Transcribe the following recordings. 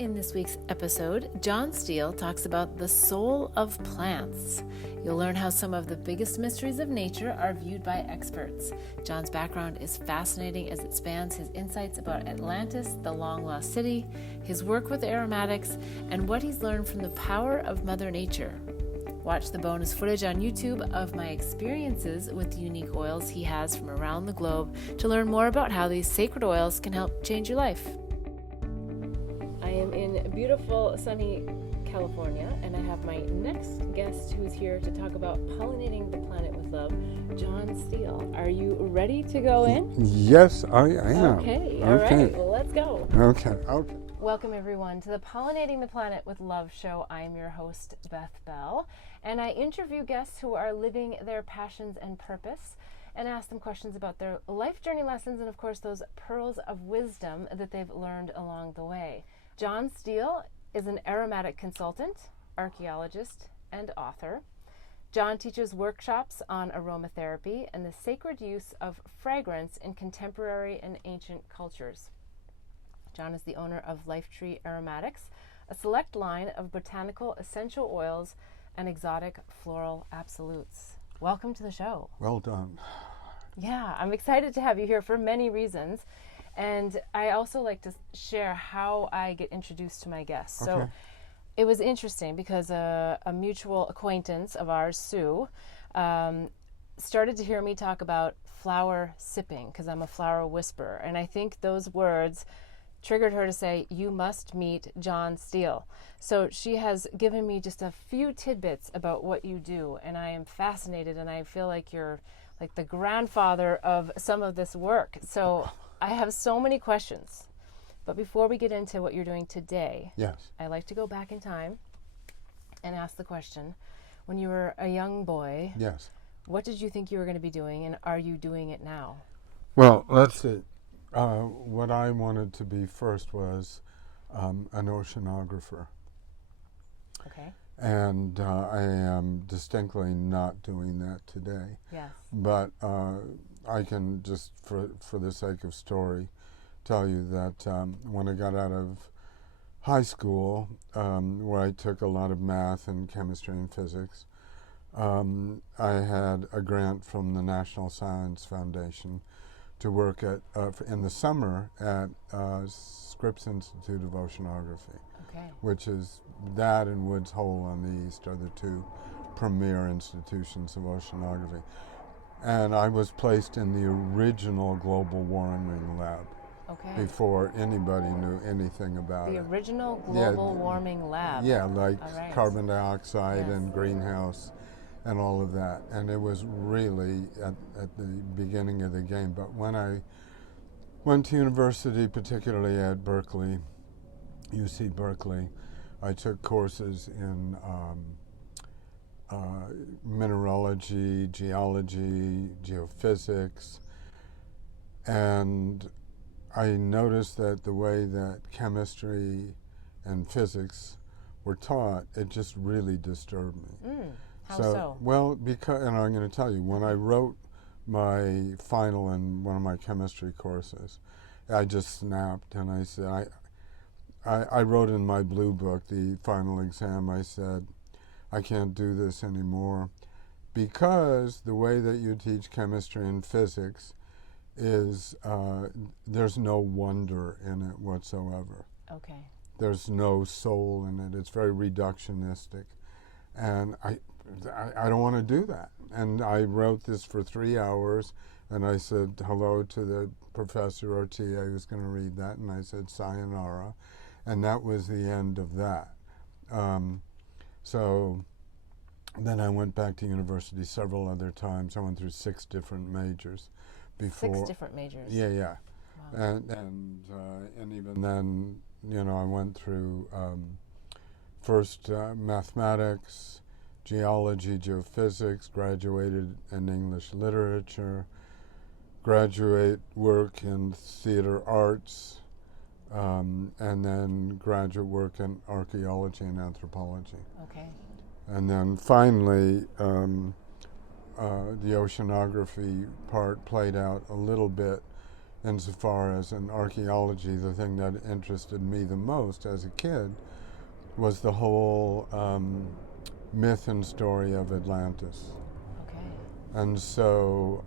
In this week's episode, John Steele talks about the soul of plants. You'll learn how some of the biggest mysteries of nature are viewed by experts. John's background is fascinating as it spans his insights about Atlantis, the long-lost city, his work with aromatics, and what he's learned from the power of Mother Nature. Watch the bonus footage on YouTube of my experiences with the unique oils he has from around the globe to learn more about how these sacred oils can help change your life. I am in beautiful, sunny California, and I have my next guest who's here to talk about pollinating the planet with love, John Steele. Are you ready to go in? Yes, I am. Okay, all right, well, let's go. Okay. Welcome, everyone, to the Pollinating the Planet with Love show. I'm your host, Beth Bell, and I interview guests who are living their passions and purpose and ask them questions about their life journey lessons and, of course, those pearls of wisdom that they've learned along the way. John Steele is an aromatic consultant, archaeologist, and author. John teaches workshops on aromatherapy and the sacred use of fragrance in contemporary and ancient cultures. John is the owner of Life Tree Aromatics, a select line of botanical essential oils and exotic floral absolutes. Welcome to the show. Well done. Yeah, I'm excited to have you here for many reasons. And I also like to share how I get introduced to my guests. Okay. So it was interesting because a mutual acquaintance of ours, Sue, started to hear me talk about flower sipping because I'm a flower whisperer. And I think those words triggered her to say, you must meet John Steele. So she has given me just a few tidbits about what you do. And I am fascinated, and I feel like you're like the grandfather of some of this work. So I have so many questions, but before we get into what you're doing today, Yes. I like to go back in time and ask the question, when you were a young boy, Yes. what did you think you were going to be doing, and are you doing it now? Well, that's it. What I wanted to be first was an oceanographer. Okay. And I am distinctly not doing that today. Yes. But I can just, for the sake of story, tell you that when I got out of high school, where I took a lot of math and chemistry and physics, I had a grant from the National Science Foundation to work at in the summer at Scripps Institute of Oceanography, Okay. which is that and Woods Hole on the east are the two premier institutions of oceanography. And I was placed in the original global warming lab before anybody knew anything about it. The original global warming lab. Yeah, like right. carbon dioxide Yes. and greenhouse and all of that. And it was really at the beginning of the game. But when I went to university, particularly at Berkeley, UC Berkeley, I took courses in mineralogy, geology, geophysics, and I noticed that the way that chemistry and physics were taught, it just really disturbed me. How so? Well, because, and I'm going to tell you, when I wrote my final in one of my chemistry courses, I just snapped and I said, I wrote in my blue book, the final exam, I said, I can't do this anymore because the way that you teach chemistry and physics is there's no wonder in it whatsoever. Okay. There's no soul in it. It's very reductionistic. And I don't want to do that. And I wrote this for 3 hours, and I said hello to the professor or TA who was going to read that, and I said sayonara. And that was the end of that. So then I went back to university several other times. I went through 6 different majors before. 6 different majors. Yeah. Wow. And even then, you know, I went through first mathematics, geology, geophysics, graduated in English literature, graduate work in theater arts, and then graduate work in archaeology and anthropology. Okay. And then finally, the oceanography part played out a little bit insofar as in archaeology, the thing that interested me the most as a kid was the whole myth and story of Atlantis. Okay. And so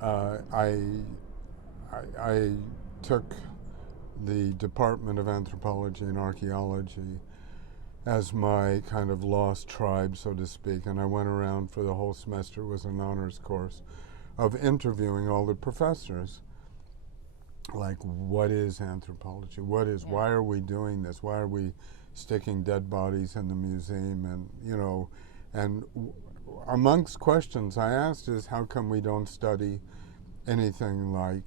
I took the Department of Anthropology and Archaeology as my kind of lost tribe, so to speak, and I went around for the whole semester. It was an honors course of interviewing all the professors. Like, what is anthropology? Why are we doing this? Why are we sticking dead bodies in the museum? And amongst questions I asked is, how come we don't study anything like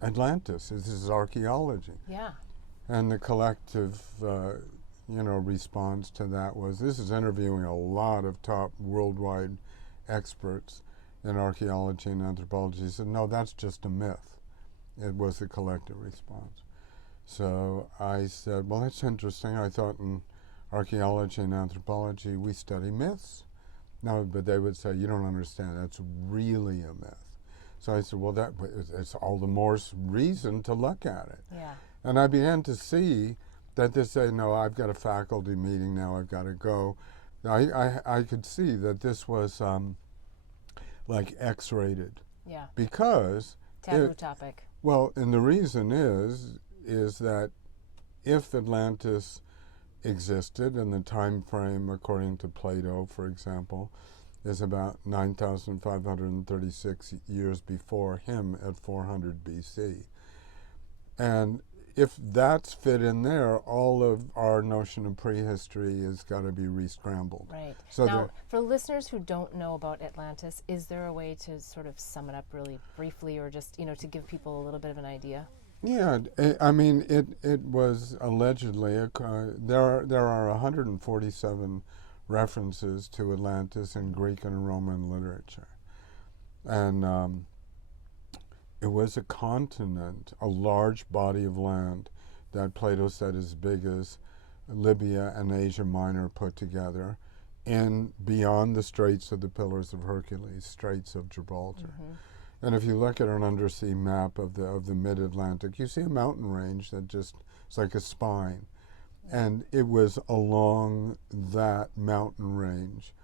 Atlantis? This is archaeology. Yeah. And the collective, response to that was, this is interviewing a lot of top worldwide experts in archaeology and anthropology. He said, no, that's just a myth. It was the collective response. So I said, well, that's interesting. I thought in archaeology and anthropology we study myths. No, but they would say, you don't understand, that's really a myth. So I said, well, it's all the more reason to look at it. Yeah. And I began to see that they say, no, I've got a faculty meeting now, I've got to go. I could see that this was like X-rated. Yeah. Because taboo topic. Well, and the reason is that if Atlantis existed, and the time frame, according to Plato, for example, is about 9,536 years before him at 400 BC. And if that's fit in there, all of our notion of prehistory has got to be re-scrambled. Right. So now, for listeners who don't know about Atlantis, is there a way to sort of sum it up really briefly, or just, to give people a little bit of an idea? Yeah, I mean, it was allegedly, there are 147 references to Atlantis in Greek and Roman literature. And it was a continent, a large body of land that Plato said is big as Libya and Asia Minor put together, and beyond the Straits of the Pillars of Hercules, Straits of Gibraltar. Mm-hmm. And if you look at an undersea map of the mid-Atlantic, you see a mountain range that just, it's like a spine. And it was along that mountain range.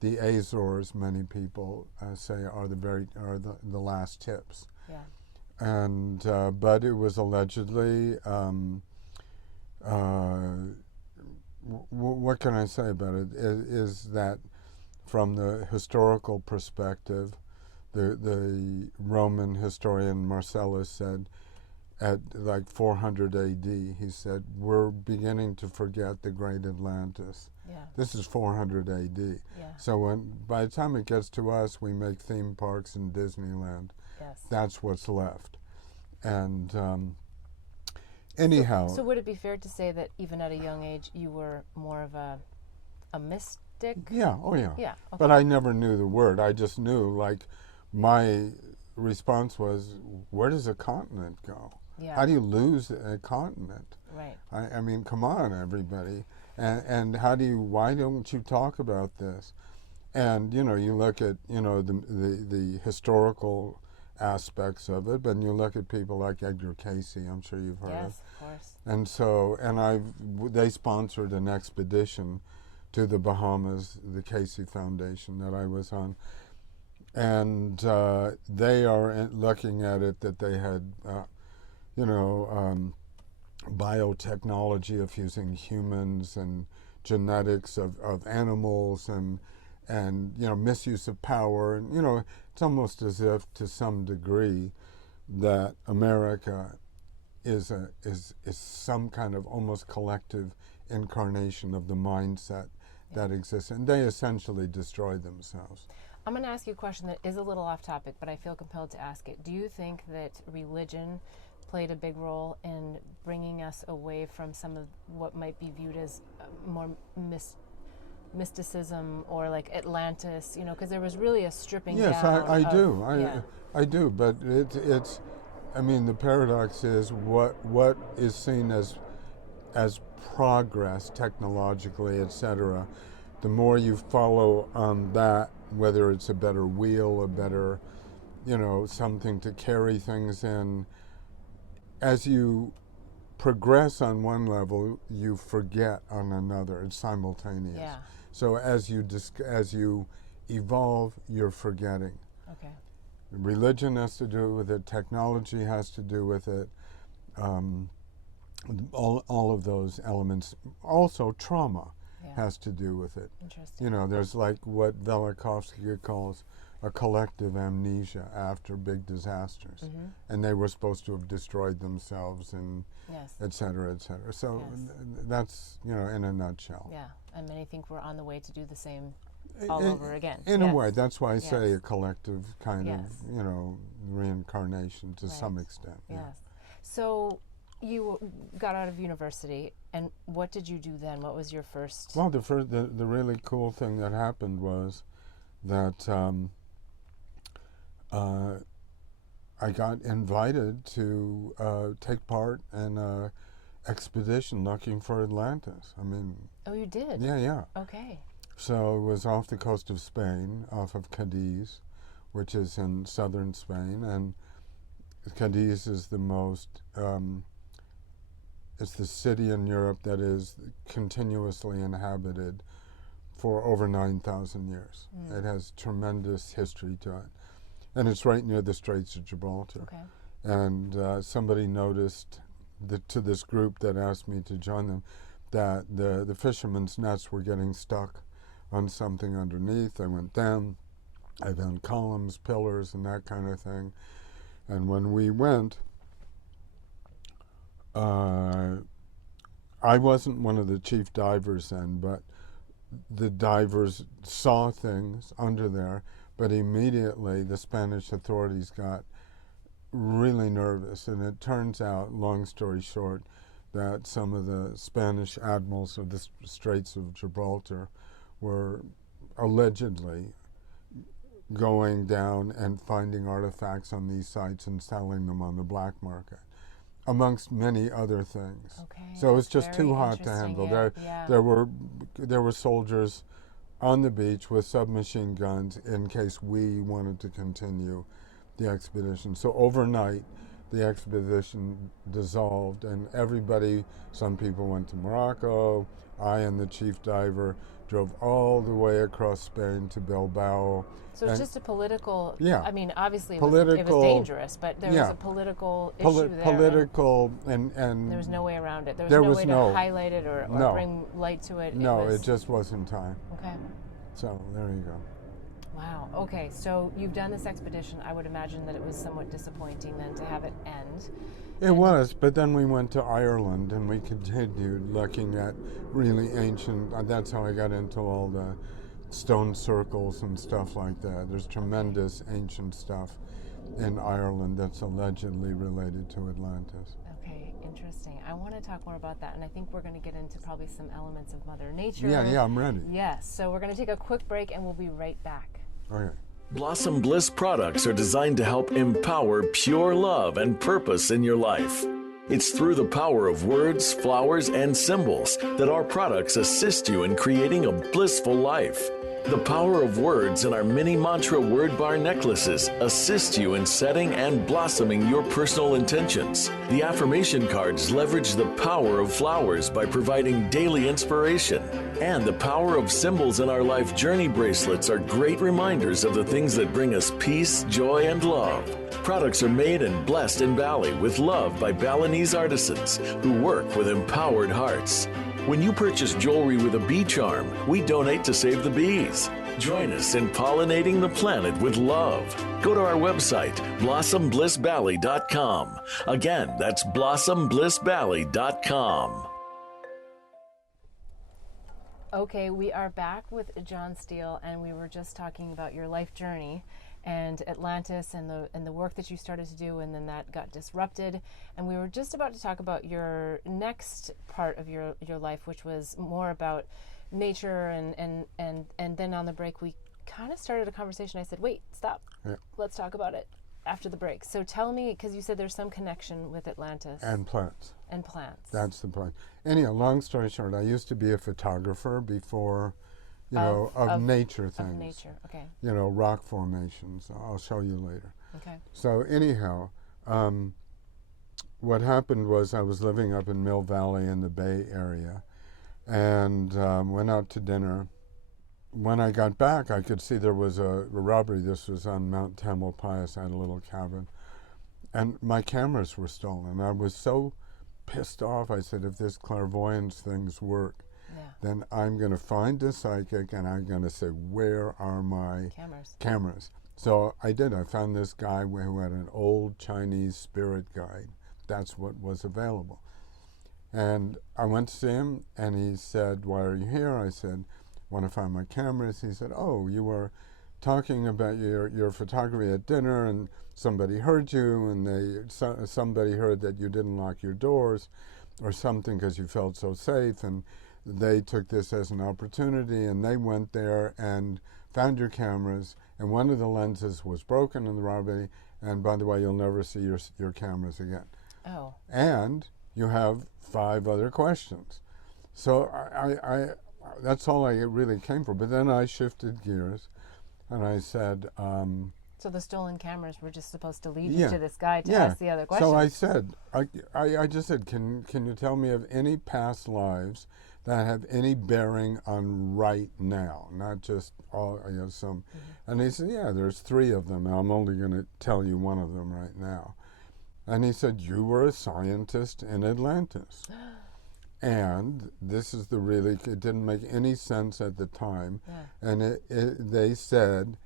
The Azores, many people say, are the last tips. Yeah. And but it was allegedly, what can I say about it? Is that from the historical perspective, the Roman historian Marcellus said, at like 400 AD, he said, we're beginning to forget the great Atlantis. Yeah. This is 400 AD. Yeah. So by the time it gets to us, we make theme parks in Disneyland. Yes. That's what's left. And anyhow. So would it be fair to say that even at a young age, you were more of a mystic? Yeah, oh yeah. Yeah. Okay. But I never knew the word. I just knew, like, my response was, where does a continent go? Yeah. How do you lose a continent? Right. I mean, come on, everybody. And why don't you talk about this? And, you look at, the historical aspects of it, but you look at people like Edgar Cayce, I'm sure you've heard of. Yes, of course. And so, they sponsored an expedition to the Bahamas, the Cayce Foundation that I was on. And they are looking at it that they had, biotechnology of using humans and genetics of animals and misuse of power. And, it's almost as if, to some degree, that America is some kind of almost collective incarnation of the mindset that exists. And they essentially destroy themselves. I'm going to ask you a question that is a little off topic, but I feel compelled to ask it. Do you think that religion played a big role in bringing us away from some of what might be viewed as more mysticism, or like Atlantis, because there was really a stripping down? Yes, I do, but it's I mean, the paradox is what is seen as progress technologically, etc. The more you follow on that, whether it's a better wheel, a better something to carry things in. As you progress on one level, you forget on another. It's simultaneous. Yeah. So as you evolve, you're forgetting. Okay. Religion has to do with it. Technology has to do with it. All of those elements. Also, trauma has to do with it. Interesting. There's like what Velikovsky calls a collective amnesia after big disasters, and they were supposed to have destroyed themselves, and et cetera, et cetera. So that's in a nutshell. Yeah, and many think we're on the way to do the same all over again. In a way, that's why I say a collective kind of reincarnation to some extent. Yes. So you got out of university, and what did you do then? What was your first? Well, the really cool thing that happened was that I got invited to take part in an expedition looking for Atlantis. I mean. Oh, you did? Yeah. Okay. So it was off the coast of Spain, off of Cadiz, which is in southern Spain, and Cadiz is the most. It's the city in Europe that is continuously inhabited for over 9,000 years. It has tremendous history to it. And it's right near the Straits of Gibraltar. Okay. And somebody noticed to this group that asked me to join them that the fishermen's nets were getting stuck on something underneath. I went down. I found columns, pillars, and that kind of thing. And when we went, I wasn't one of the chief divers then, but the divers saw things under there, but immediately the Spanish authorities got really nervous, and it turns out, long story short, that some of the Spanish admirals of the Straits of Gibraltar were allegedly going down and finding artifacts on these sites and selling them on the black market, amongst many other things. Okay, so it was just too hot to handle. There were soldiers on the beach with submachine guns in case we wanted to continue the expedition. So overnight, the expedition dissolved, and everybody, some people went to Morocco. I and the chief diver drove all the way across Spain to Bilbao. So it's just a political, I mean, obviously it was dangerous, but there was a political issue there. Political and there was no way around it. There was no way to highlight it or bring light to it. It just wasn't time. Okay. So there you go. Wow. Okay. So you've done this expedition. I would imagine that it was somewhat disappointing then to have it end. It was, but then we went to Ireland and we continued looking at really ancient. That's how I got into all the stone circles and stuff like that. There's tremendous ancient stuff in Ireland that's allegedly related to Atlantis. Okay, interesting. I want to talk more about that, and I think we're going to get into probably some elements of Mother Nature. Yeah, I'm ready. Yes, so we're going to take a quick break, and we'll be right back. Okay. Blossom Bliss products are designed to help empower pure love and purpose in your life. It's through the power of words, flowers, and symbols that our products assist you in creating a blissful life. The power of words in our mini mantra word bar necklaces assist you in setting and blossoming your personal intentions. The affirmation cards leverage the power of flowers by providing daily inspiration. And the power of symbols in our life journey bracelets are great reminders of the things that bring us peace, joy, and love. Products are made and blessed in Bali with love by Balinese artisans who work with empowered hearts. When you purchase jewelry with a bee charm, we donate to save the bees. Join us in pollinating the planet with love. Go to our website, blossomblissbali.com. Again, that's blossomblissbali.com. Okay, we are back with John Steele, and we were just talking about your life journey and Atlantis and the work that you started to do, and then that got disrupted. And we were just about to talk about your next part of your life, which was more about nature, and then on the break we kind of started a conversation. I said, wait, stop. Yeah. Let's talk about it after the break. So tell me, because you said there's some connection with Atlantis. And plants. And plants. That's the point. Anyhow, long story short, I used to be a photographer before, of nature things. Of nature, okay. Rock formations. I'll show you later. Okay. So anyhow, what happened was I was living up in Mill Valley in the Bay Area, and went out to dinner. When I got back, I could see there was a robbery. This was on Mount Tamalpais. I had a little cabin, and my cameras were stolen. I was so pissed off. I said, if this clairvoyance things work, then I'm going to find a psychic and I'm going to say, where are my cameras? So I did. I found this guy who had an old Chinese spirit guide. That's what was available. And I went to see him, and he said, why are you here? I said, want to find my cameras. He said, oh, you were talking about your photography at dinner, and somebody heard you, and somebody heard that you didn't lock your doors or something because you felt so safe, and they took this as an opportunity, and they went there and found your cameras, and one of the lenses was broken in the robbery, and by the way, you'll never see your cameras again. Oh. And you have 5 other questions. So I that's all I really came for. But then I shifted gears, and I said... so the stolen cameras were just supposed to lead you to this guy to ask the other questions. So I said, I just said, can you tell me of any past lives that have any bearing on right now, not just all, some. And he said, yeah, there's 3 of them, and I'm only going to tell you one of them right now. And he said, you were a scientist in Atlantis. And this is it didn't make any sense at the time. Yeah. And they said,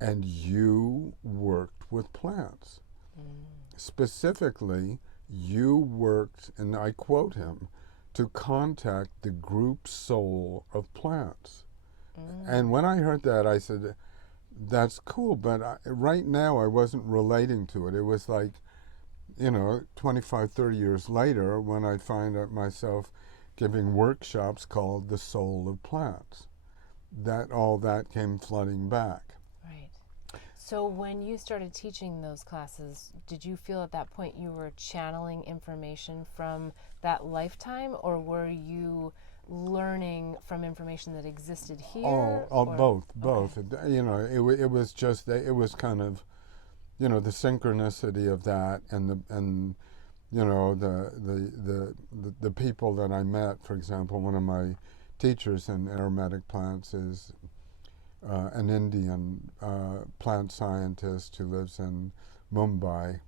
and you worked with plants. Specifically, you worked, and I quote him, to contact the group soul of plants. And when I heard that, I said, that's cool, but right now I wasn't relating to it. It was like, 25, 30 years later when I find out myself giving workshops called The Soul of Plants. All that came flooding back. Right. So when you started teaching those classes, did you feel at that point you were channeling information from that lifetime, or were you learning from information that existed here? Both. Okay. It was just it was kind of, the synchronicity of that, and the people that I met. For example, one of my teachers in aromatic plants is an Indian plant scientist who lives in Mumbai,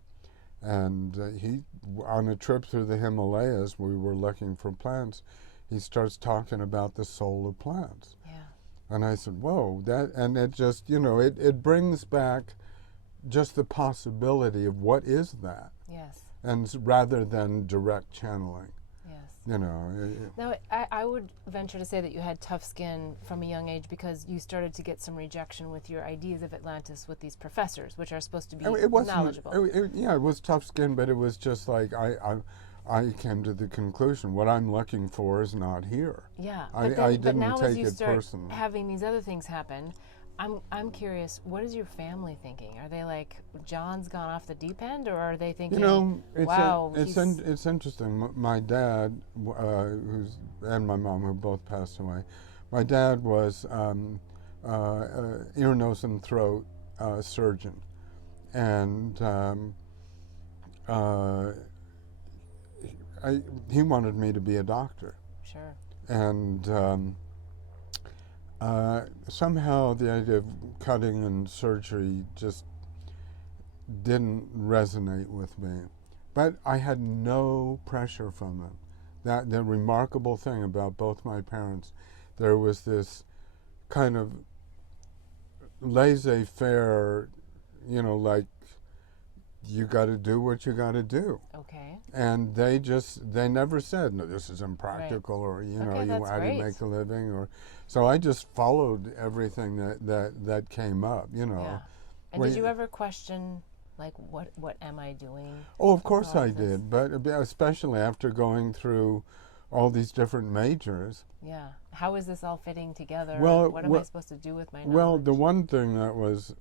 and he, on a trip through the Himalayas, we were looking for plants. He starts talking about the soul of plants. Yeah. And I said, whoa, and it just, it brings back just the possibility of what is that. Yes. And rather than direct channeling. Yes. Now, I would venture to say that you had tough skin from a young age because you started to get some rejection with your ideas of Atlantis with these professors, which are supposed to be knowledgeable. It was tough skin, but it was just like I came to the conclusion what I'm looking for is not here. Yeah, I but now take as you it start personally. having these other things happen, I'm curious, what is your family thinking? Are they like, John's gone off the deep end, or are they thinking, wow, it's interesting. My dad, and my mom, who both passed away, my dad was ear, nose, and throat surgeon, and he wanted me to be a doctor. Sure. And somehow the idea of cutting and surgery just didn't resonate with me. But I had no pressure from them. The remarkable thing about both my parents, there was this kind of laissez-faire, like, you got to do what you got to do. Okay. And they never said, no, this is impractical, right. Or, how do you make a living? Or, so I just followed everything that came up, Yeah. And did you ever question, like, what am I doing? Oh, of course I did, but especially after going through all these different majors. Yeah. How is this all fitting together? Well, what am I supposed to do with my knowledge? Well, the one thing that was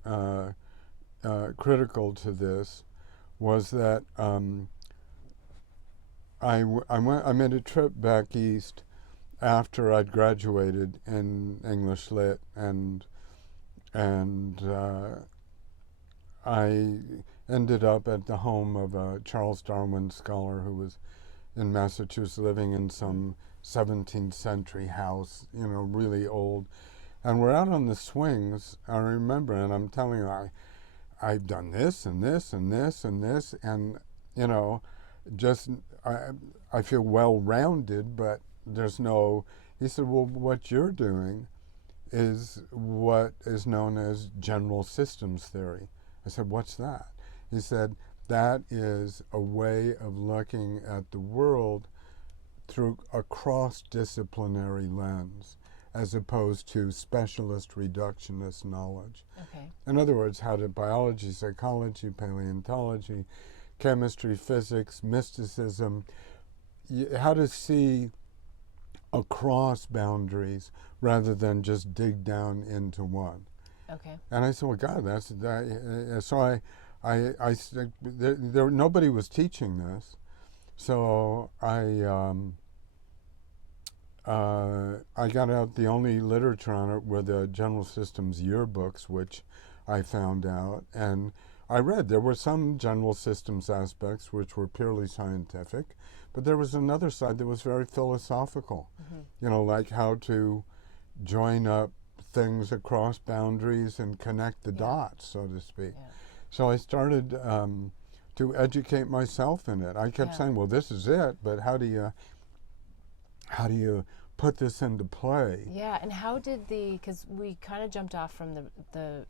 critical to this was that I made a trip back east after I'd graduated in English Lit, and I ended up at the home of a Charles Darwin scholar who was in Massachusetts, living in some 17th century house, really old. And we're out on the swings, I remember, and I'm telling you, I've done this and this and this and this, and, just, I feel well-rounded, but there's no, he said, well, what you're doing is what is known as general systems theory. I said, what's that? He said, that is a way of looking at the world through a cross-disciplinary lens, as opposed to specialist reductionist knowledge. Okay. In other words, how did biology, psychology, paleontology, chemistry, physics, mysticism, how to see across boundaries rather than just dig down into one. Okay. And I said, well, God, that's that. So nobody was teaching this, so I got out the only literature on it were the General Systems yearbooks, which I found out, and I read. There were some general systems aspects which were purely scientific, but there was another side that was very philosophical, like how to join up things across boundaries and connect the dots, so to speak. Yeah. So I started to educate myself in it. I kept saying, well, this is it, but how do you put this into play? Yeah, and how did because we kind of jumped off from the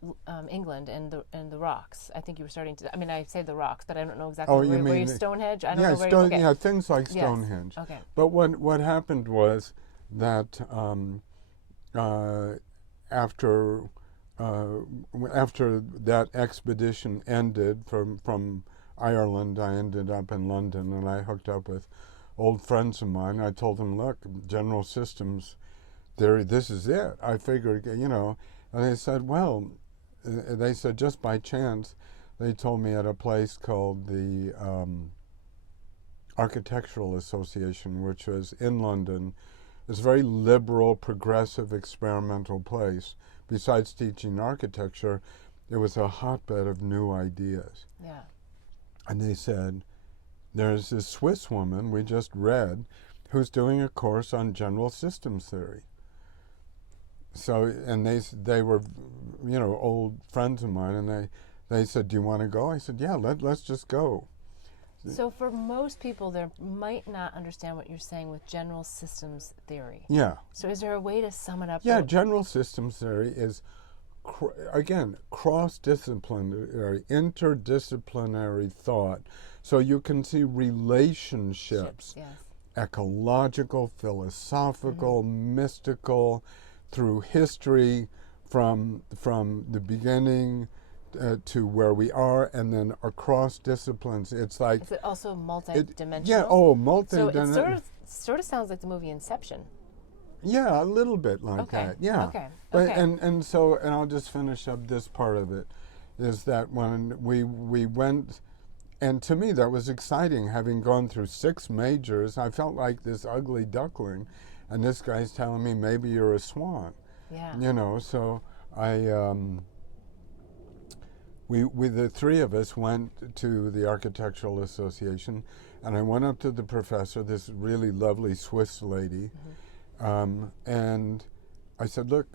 England and the rocks. I think you were starting to. I mean, I say the rocks, but I don't know exactly where you Stonehenge. I don't know where you. Okay. Yeah, things like Stonehenge. Okay. But what happened was that after that expedition ended from Ireland, I ended up in London, and I hooked up with old friends of mine. I told them, look, general systems theory, this is it. I figured, and they said, well, just by chance, they told me at a place called the Architectural Association, which was in London. It's a very liberal, progressive, experimental place. Besides teaching architecture, it was a hotbed of new ideas. Yeah. And they said, there's this Swiss woman we just read who's doing a course on general systems theory. So, and they were, old friends of mine, and they said, do you want to go? I said, yeah, let's just go. So for most people, they might not understand what you're saying with general systems theory. Yeah. So is there a way to sum it up? Yeah, general systems theory is, again, cross-disciplinary, interdisciplinary thought. So you can see relationships, ecological, philosophical, mystical, through history, from the beginning to where we are, and then across disciplines. It's like... Is it also multidimensional? Multidimensional. So it sort of sounds like the movie Inception. Yeah, a little bit like that. Yeah. Okay. But, and I'll just finish up this part of it, is that when we went, and to me that was exciting, having gone through 6 majors. I felt like this ugly duckling, and this guy's telling me, maybe you're a swan. Yeah. So we the 3 of us went to the Architectural Association, and I went up to the professor, this really lovely Swiss lady, and I said, look,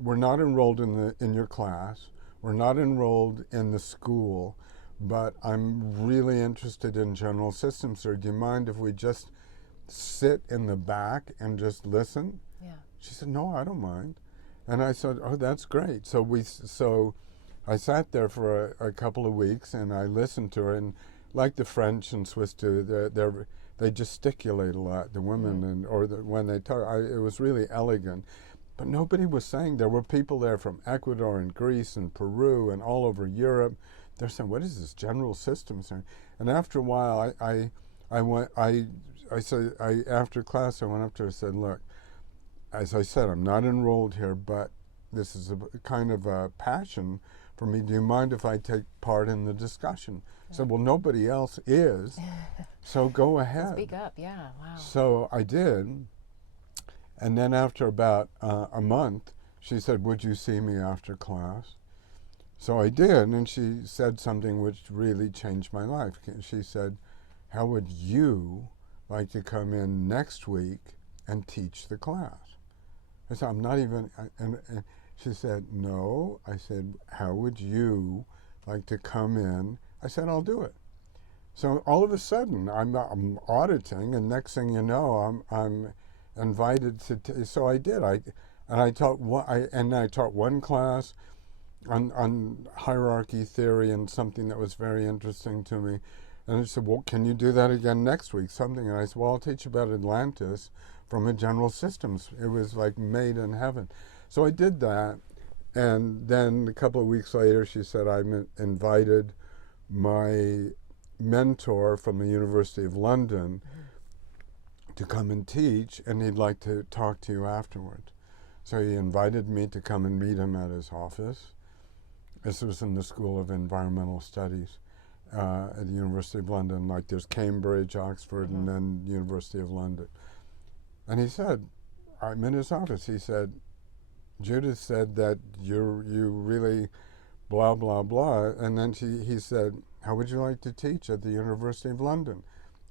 we're not enrolled in your class, we're not enrolled in the school, but I'm really interested in general systems. So do you mind if we just sit in the back and just listen? Yeah. She said, no, I don't mind. And I said, oh, that's great. So I sat there for a couple of weeks, and I listened to her, and like the French and Swiss do, they gesticulate a lot, the women, when they talk. It was really elegant. But nobody was saying. There were people there from Ecuador and Greece and Peru and all over Europe. They're saying, what is this general systems thing? And after a while, after class, I went up to her and said, look, as I said, I'm not enrolled here, but this is a kind of a passion for me. Do you mind if I take part in the discussion? I said, well, nobody else is, so go ahead. Speak up, yeah, wow. So I did, and then after about a month, she said, would you see me after class? So I did, and she said something which really changed my life. She said, how would you like to come in next week and teach the class? I said, I'm not even, and she said, no. I said, how would you like to come in? I said, I'll do it. So all of a sudden, I'm auditing, and next thing you know, I'm invited to. So I did. I taught one class on hierarchy theory and something that was very interesting to me. And I said, well, can you do that again next week? Something. And I said, well, I'll teach about Atlantis from a general systems. It was like made in heaven. So I did that. And then a couple of weeks later, she said, I invited my mentor from the University of London to come and teach, and he'd like to talk to you afterwards. So he invited me to come and meet him at his office. This was in the School of Environmental Studies at the University of London. Like there's Cambridge, Oxford, and then University of London. And he said, I'm in his office. He said, Judith said that you really blah, blah, blah. And then he said, how would you like to teach at the University of London?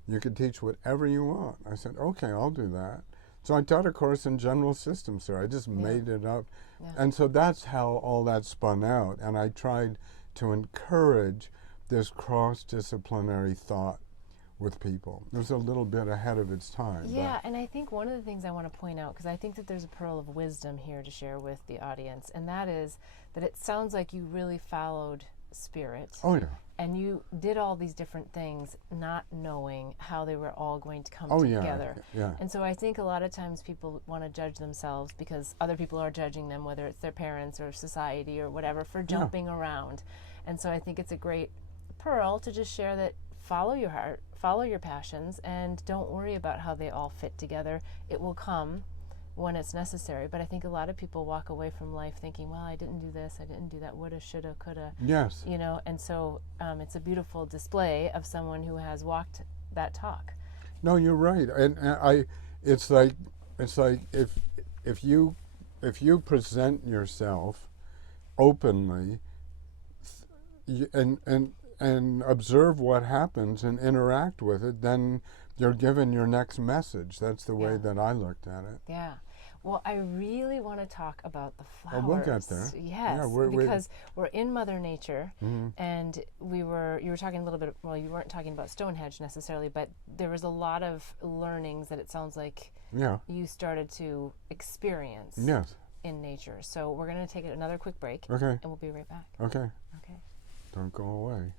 You could teach whatever you want. I said, okay, I'll do that. So I taught a course in general systems there. I just made it up. Yeah. And so that's how all that spun out. And I tried to encourage this cross-disciplinary thought with people. It was a little bit ahead of its time. Yeah, and I think one of the things I want to point out, because I think that there's a pearl of wisdom here to share with the audience, and that is that it sounds like you really followed spirit. Oh, yeah. And you did all these different things not knowing how they were all going to come together. Yeah. And so I think a lot of times people want to judge themselves because other people are judging them, whether it's their parents or society or whatever, for jumping around. And so I think it's a great pearl to just share that follow your heart, follow your passions, and don't worry about how they all fit together. It will come when it's necessary. But I think a lot of people walk away from life thinking, well, I didn't do this, I didn't do that, woulda, shoulda, coulda. Yes. You know, and so it's a beautiful display of someone who has walked that talk. No, you're right. And it's like if you present yourself openly and observe what happens and interact with it, then you're given your next message. That's the way that I looked at it. Yeah. Well, I really want to talk about the flowers. Oh, we'll get there. Yes, yeah, because we're in Mother Nature, and you were talking a little bit, well, you weren't talking about Stonehenge necessarily, but there was a lot of learnings that it sounds like you started to experience in nature. So we're going to take another quick break, and we'll be right back. Okay. Okay. Don't go away.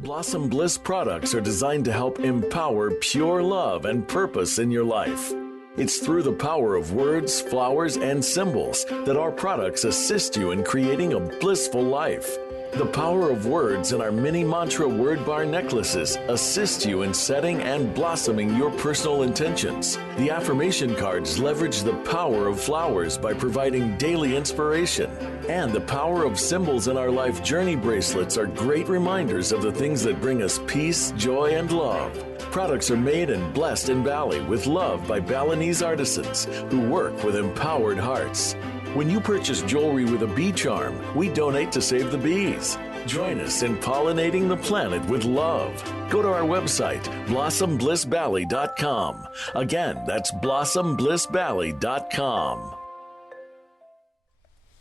Blossom Bliss products are designed to help empower pure love and purpose in your life. It's through the power of words, flowers, and symbols that our products assist you in creating a blissful life. The power of words in our mini mantra word bar necklaces assist you in setting and blossoming your personal intentions. The affirmation cards leverage the power of flowers by providing daily inspiration. And the power of symbols in our life journey bracelets are great reminders of the things that bring us peace, joy, and love. Products are made and blessed in Bali with love by Balinese artisans who work with empowered hearts. When you purchase jewelry with a bee charm, we donate to save the bees. Join us in pollinating the planet with love. Go to our website, blossomblissbali.com. Again, that's blossomblissbali.com.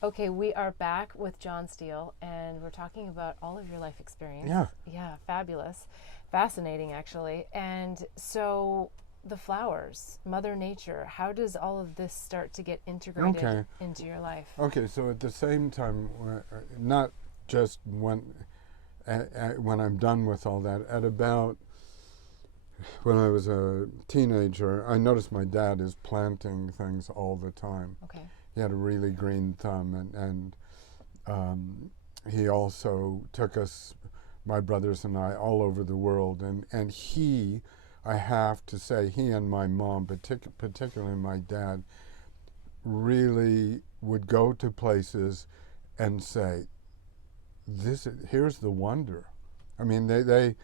Okay, we are back with John Steele, and we're talking about all of your life experience. Yeah, fabulous. Fascinating, actually. And so the flowers, Mother Nature, how does all of this start to get integrated into your life? Okay, so at the same time, not just when I'm done with all that, when I was a teenager, I noticed my dad is planting things all the time. Okay. He had a really green thumb, and he also took us, my brothers and I, all over the world, and he, I have to say, he and my mom, particularly my dad, really would go to places and say, here's the wonder. I mean, it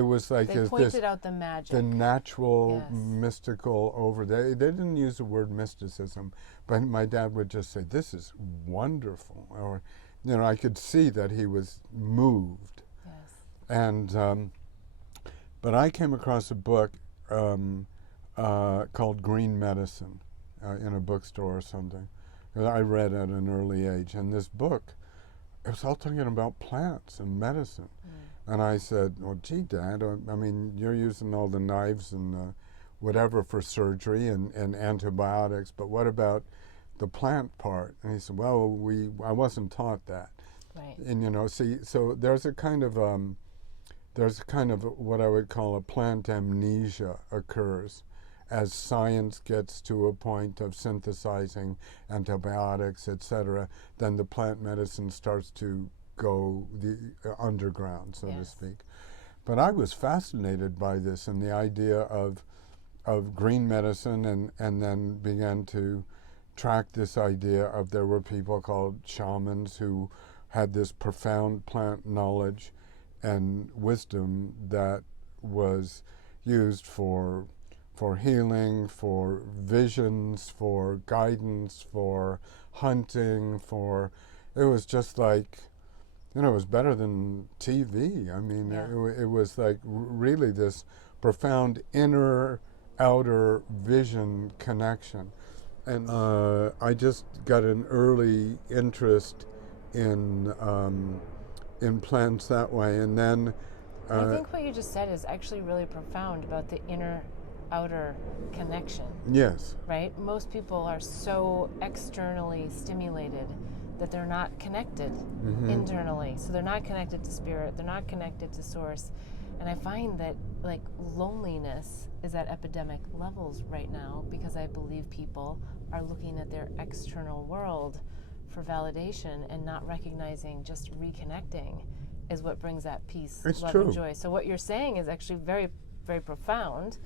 was like they pointed out the magic, the natural, mystical over there. They didn't use the word mysticism, but my dad would just say, "This is wonderful," you know, I could see that he was moved. Yes. And but I came across a book called Green Medicine in a bookstore or something. I read at an early age, and this book, it was all talking about plants and medicine. And I said, well, gee, Dad, I mean, you're using all the knives and whatever for surgery and antibiotics, but what about the plant part? And he said, well, I wasn't taught that. Right. And, you know, see, so there's a kind of what I would call a plant amnesia occurs as science gets to a point of synthesizing antibiotics, etc. Then the plant medicine starts to go the underground, so to speak. But I was fascinated by this and the idea of green medicine, and then began to track this idea of there were people called shamans who had this profound plant knowledge and wisdom that was used for healing, for visions, for guidance, for hunting, it was just like, you know, it was better than TV. I mean, it was like really this profound inner-outer vision connection. And I just got an early interest in plants that way. And then I think what you just said is actually really profound about the inner-outer connection. Yes. Right? Most people are so externally stimulated that they're not connected internally. So they're not connected to spirit, they're not connected to source. And I find that like loneliness is at epidemic levels right now because I believe people are looking at their external world for validation and not recognizing just reconnecting is what brings that peace, love, and joy. So what you're saying is actually very, very profound,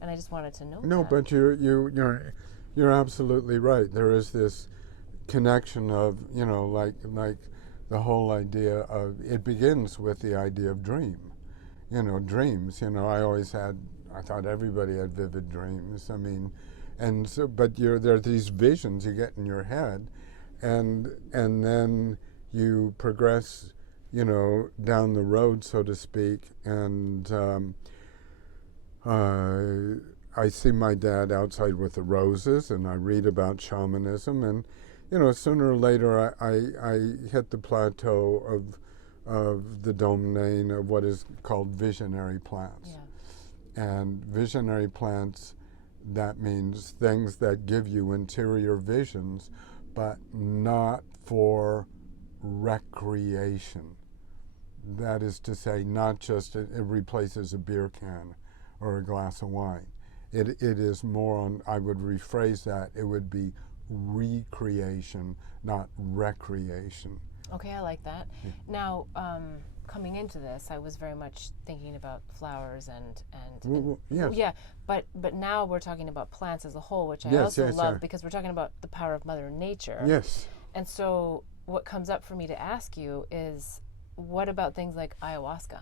and I just wanted to know. No, that. but you're absolutely right. There is this connection of, you know, like the whole idea of, it begins with the idea of dream. You know, dreams. You know, I thought everybody had vivid dreams. I mean, and so, but there are these visions you get in your head, and then you progress, you know, down the road, so to speak, and I see my dad outside with the roses, and I read about shamanism, and, you know, sooner or later I hit the plateau of the domain of what is called visionary plants. Yeah. And visionary plants, that means things that give you interior visions, but not for recreation. That is to say, not just it replaces a beer can or a glass of wine. It is more on, I would rephrase that, it would be recreation, not recreation. Okay, I like that. Yeah. Now, coming into this, I was very much thinking about flowers and yes. Yeah, but now we're talking about plants as a whole, which I also love because we're talking about the power of Mother Nature. Yes. And so what comes up for me to ask you is, what about things like ayahuasca?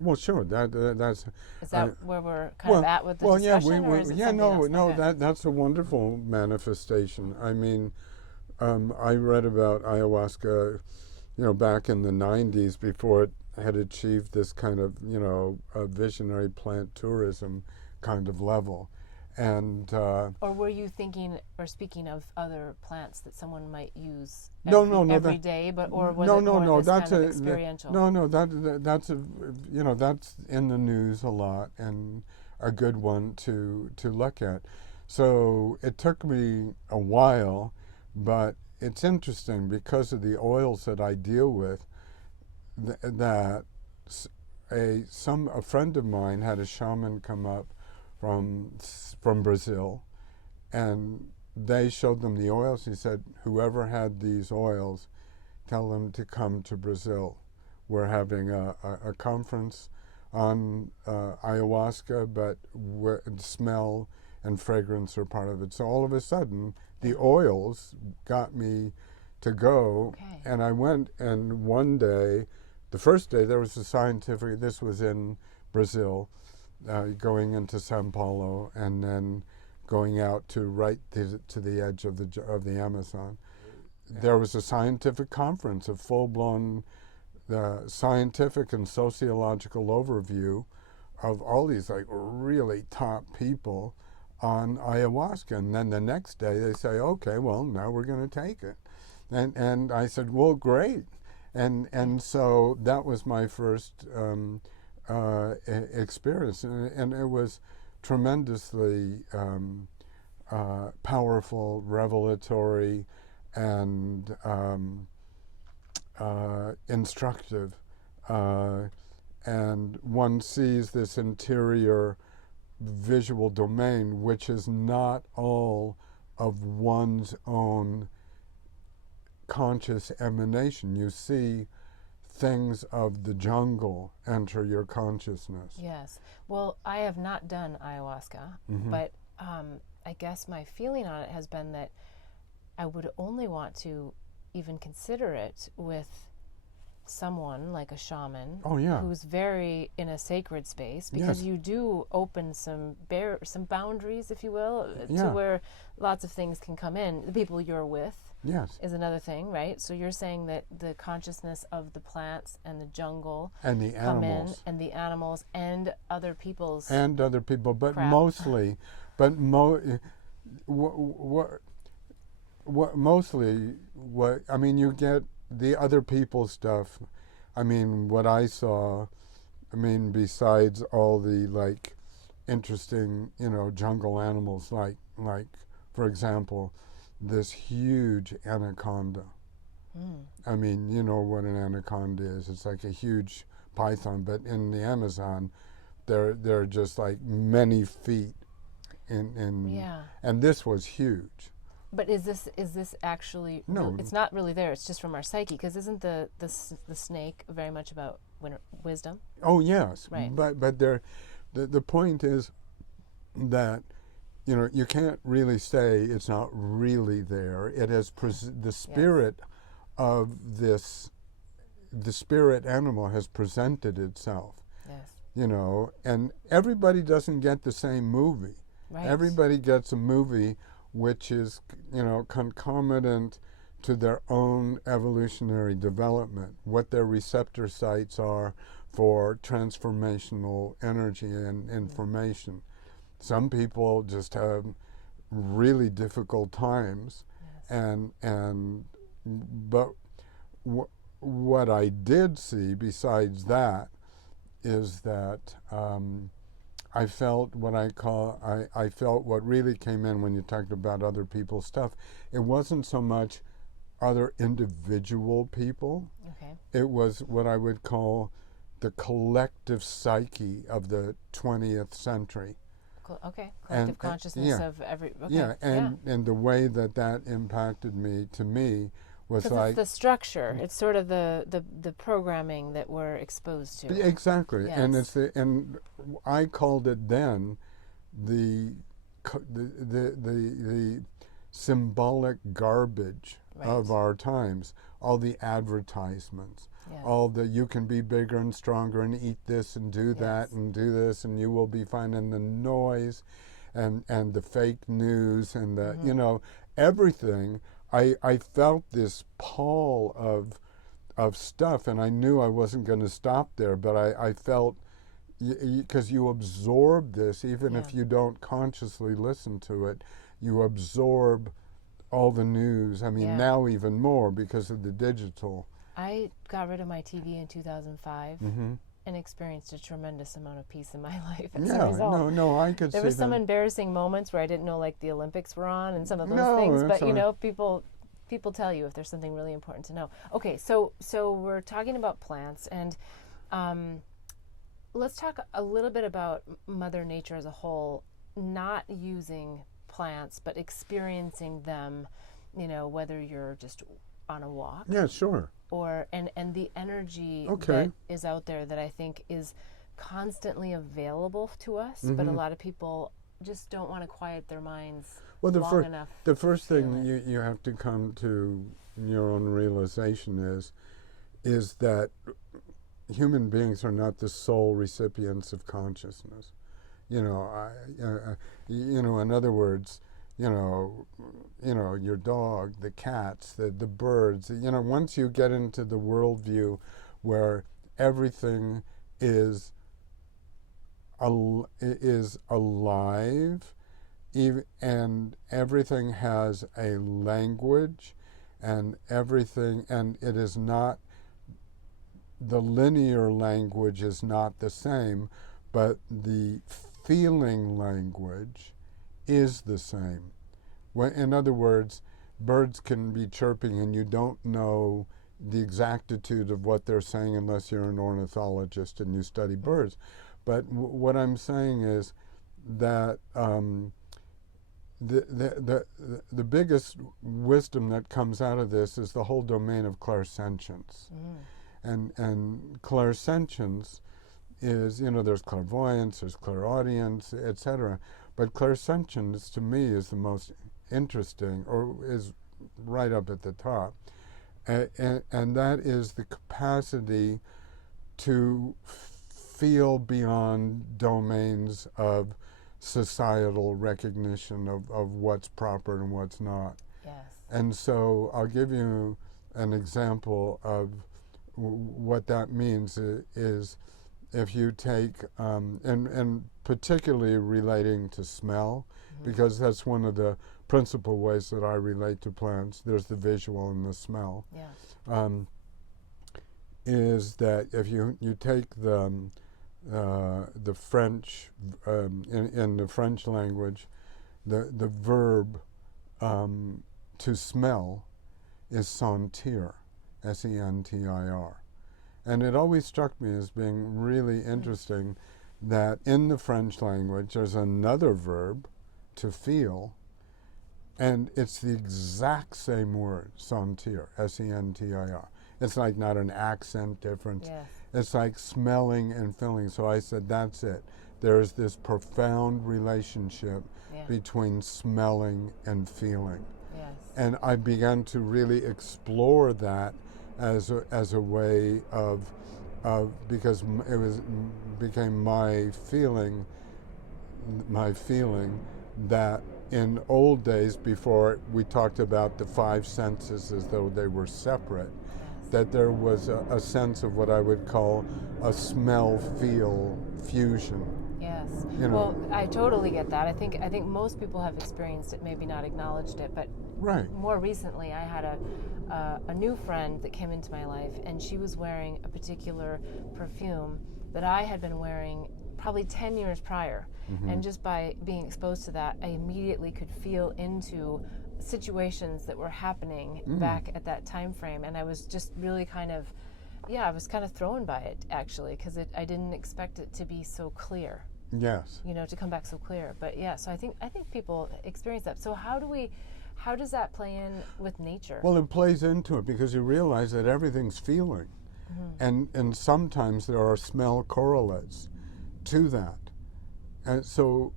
Well, sure. That's. Is that where we're kind of at with the discussion? That's a wonderful manifestation. I mean, I read about ayahuasca, you know, back in the 90s before it had achieved this kind of, you know, a visionary plant tourism kind of level, and. Or were you thinking or speaking of other plants that someone might use every day, but or was it more this kind of experiential? That's you know, that's in the news a lot and a good one to look at. So it took me a while, but it's interesting because of the oils that I deal with. That a friend of mine had a shaman come up from Brazil, and they showed them the oils. He said, whoever had these oils, tell them to come to Brazil. We're having a conference on ayahuasca, but smell and fragrance are part of it. So all of a sudden, the oils got me to go, and I went, and one day, the first day, there was this was in Brazil, going into Sao Paulo, and then going out to the edge of the Amazon. there was a scientific conference, a full-blown scientific and sociological overview of all these like really top people on ayahuasca. And then the next day they say, okay, well, now we're going to take it. And I said, well, great. And so that was my first experience. And it was tremendously powerful, revelatory, and instructive. And one sees this interior visual domain, which is not all of one's own conscious emanation. You see things of the jungle enter your consciousness. Yes. Well, I have not done ayahuasca, but I guess my feeling on it has been that I would only want to even consider it with someone like a shaman who's very in a sacred space, because you do open some boundaries, if you will, to where lots of things can come in. The people you're with is another thing, right? So you're saying that the consciousness of the plants and the jungle and the come animals. in, and the animals and other people's but crap. mostly, what I mean, you get the other people's stuff. I mean, what I saw, I mean, besides all the like interesting, jungle animals, like for example, this huge anaconda. I mean, you know what an anaconda is. It's like a huge python, but in the Amazon, they're just like many feet and this was huge. But is this actually no? It's not really there. It's just from our psyche, because isn't the snake very much about wisdom? Oh yes, right. But the point is that you can't really say it's not really there. It has the spirit of this. The spirit animal has presented itself. Yes. And everybody doesn't get the same movie. Right. Everybody gets a movie which is, concomitant to their own evolutionary development, what their receptor sites are for transformational energy and information. Some people just have really difficult times, but what I did see besides that is that I felt I felt what really came in when you talked about other people's stuff. It wasn't so much other individual people. Okay. It was what I would call the collective psyche of the 20th century. Okay. Collective consciousness of every. Okay. And the way that impacted me was like, it's the structure. It's sort of the programming that we're exposed to. Exactly. Yes. And I called it then the symbolic garbage of our times. All the advertisements, all the you can be bigger and stronger and eat this and do that and do this and you will be fine, and the noise and the fake news and the everything. I felt this pall of stuff, and I knew I wasn't going to stop there, but I felt, because you absorb this, even if you don't consciously listen to it, you absorb all the news. I mean, now even more because of the digital. I got rid of my TV in 2005 and experienced a tremendous amount of peace in my life as a result. No, I could see there was some that. embarrassing moments where I didn't know, like, the Olympics were on and some of those things, but people tell you if there's something really important to know. Okay, so we're talking about plants, and let's talk a little bit about Mother Nature as a whole, not using plants, but experiencing them, whether you're just on a walk. Yeah, sure. Or and the energy that is out there that I think is constantly available to us, but a lot of people just don't want to quiet their minds long enough. The first thing you have to come to your own realization is that human beings are not the sole recipients of consciousness. In other words, you know, your dog, the cats, the birds. Once you get into the worldview where everything is alive, and everything has a language, and it is not, the linear language is not the same, but the feeling language is the same. In other words, birds can be chirping and you don't know the exactitude of what they're saying unless you're an ornithologist and you study birds. But what I'm saying is that the biggest wisdom that comes out of this is the whole domain of clairsentience. And clairsentience is, there's clairvoyance, there's clairaudience, etc. But clairsentience, to me, is the most interesting, or is right up at the top. And that is the capacity to feel beyond domains of societal recognition of what's proper and what's not. Yes. And so I'll give you an example of what that means is if you take, and particularly relating to smell, because that's one of the principal ways that I relate to plants. There's the visual and the smell. Yeah. Is that if you take the French, in the French language, the verb to smell is sentir, sentir. And it always struck me as being really interesting that in the French language there's another verb, to feel, and it's the exact same word, sentir, sentir. It's like not an accent difference. Yes. It's like smelling and feeling. So I said, that's it. There's this profound relationship between smelling and feeling. Yes. And I began to really explore that as a way of because became my feeling that in old days, before we talked about the five senses as though they were separate, that there was a sense of what I would call a smell-feel fusion. Yes. Well, I totally get that. I think most people have experienced it, maybe not acknowledged it, but right. More recently I had a new friend that came into my life, and she was wearing a particular perfume that I had been wearing probably 10 years prior. And just by being exposed to that, I immediately could feel into situations that were happening back at that time frame, and I was just really I was kind of thrown by it, actually, because I didn't expect it to be so clear. Yes. To come back so clear. But yeah, so I think people experience that. So how does that play in with nature? Well, it plays into it because you realize that everything's feeling, and sometimes there are smell correlates to that, and so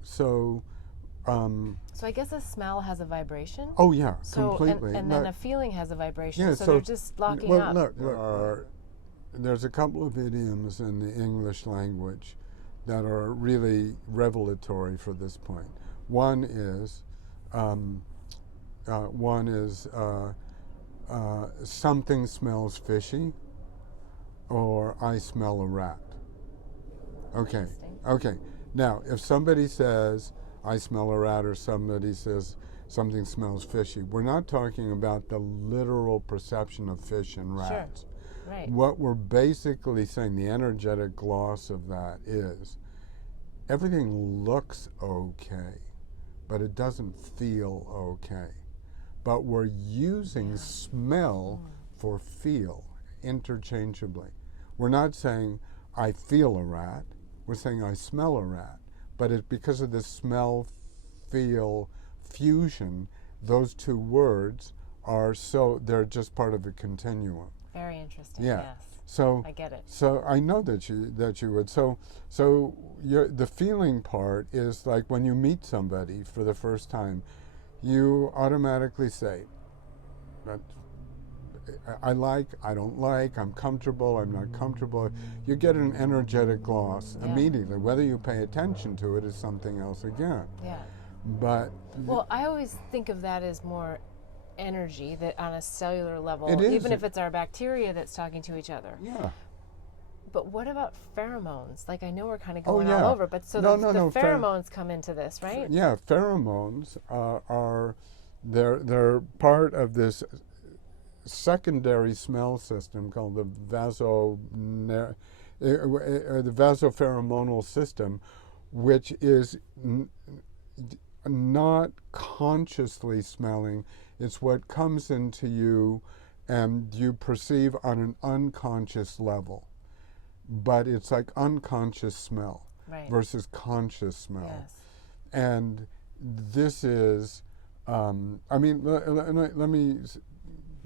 I guess a smell has a vibration. Oh yeah, so, completely. And then a feeling has a vibration. Yeah, so they're just locking up. Look, there's a couple of idioms in the English language that are really revelatory for this point. One is something smells fishy, or I smell a rat. Okay. Now, if somebody says I smell a rat, or somebody says something smells fishy, we're not talking about the literal perception of fish and rats. Sure. Right. What we're basically saying, the energetic gloss of that is, everything looks okay, but it doesn't feel okay. But we're using smell for feel interchangeably. We're not saying I feel a rat, we're saying I smell a rat. But it's because of the smell-feel fusion, those two words they're just part of a continuum. Very interesting. Yeah. Yes. So I get it. So I know that you would. So the feeling part is like when you meet somebody for the first time, you automatically say, I like, I don't like, I'm comfortable, I'm not comfortable. You get an energetic gloss immediately. Whether you pay attention to it is something else again. Yeah. But Well, I always think of that as more energy, that on a cellular level, It is. even if it's our bacteria that's talking to each other. Yeah. But what about pheromones? Like, I know we're kind of Oh, going yeah. all over, but so No, the no, pheromones come into this, right? Yeah, pheromones are they're part of this secondary smell system called the vasopheromonal system, which is not consciously smelling. It's what comes into you and you perceive on an unconscious level. But it's like unconscious smell Right. versus conscious smell. Yes. And this is, let me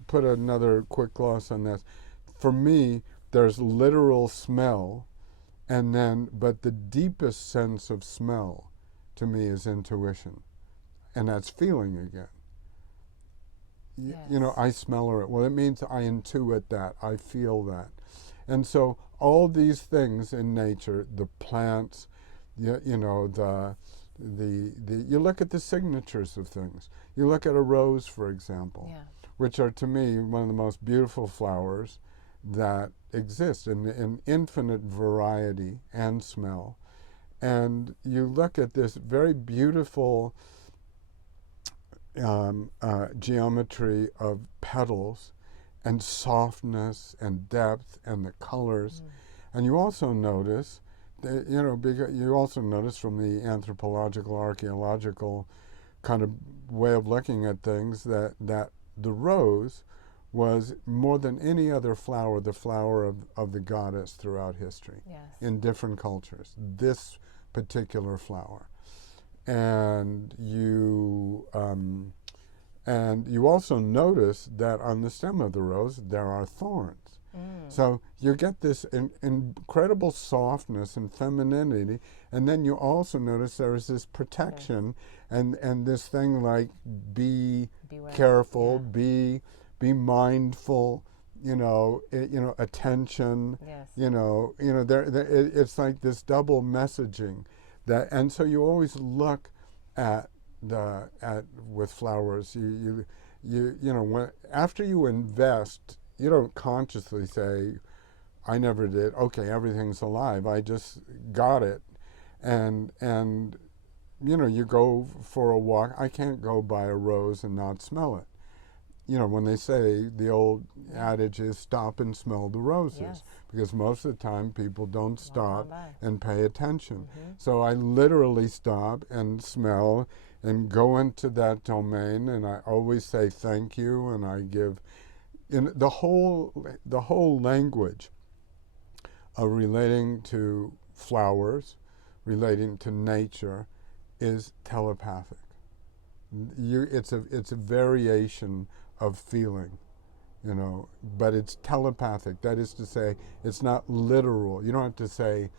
put another quick gloss on this. For me, there's literal smell, but the deepest sense of smell to me is intuition. And that's feeling again. Yes. I smell it. Well, it means I intuit that. I feel that. And so all these things in nature, the plants, you look at the signatures of things. You look at a rose, for example, which are to me one of the most beautiful flowers that exist in infinite variety and smell. And you look at this very beautiful geometry of petals and softness and depth and the colors. And you also notice, because you also notice from the anthropological, archaeological kind of way of looking at things that the rose was more than any other flower, the flower of the goddess throughout history in different cultures. This particular flower. And you also notice that on the stem of the rose there are thorns. So you get this incredible softness and femininity, and then you also notice there is this protection and this thing like beware, careful, be mindful, attention. It's like this double messaging. And so you always look at with flowers. After you invest, you don't consciously say, "I never did." Okay, everything's alive. I just got it, and you go for a walk. I can't go by a rose and not smell it. When they say, the old adage is stop and smell the roses, because most of the time people don't stop and pay attention. So I literally stop and smell and go into that domain, and I always say thank you, and I give the whole language of relating to flowers, relating to nature, is telepathic. It's a variation of feeling, but it's telepathic. That is to say, it's not literal. You don't have to say,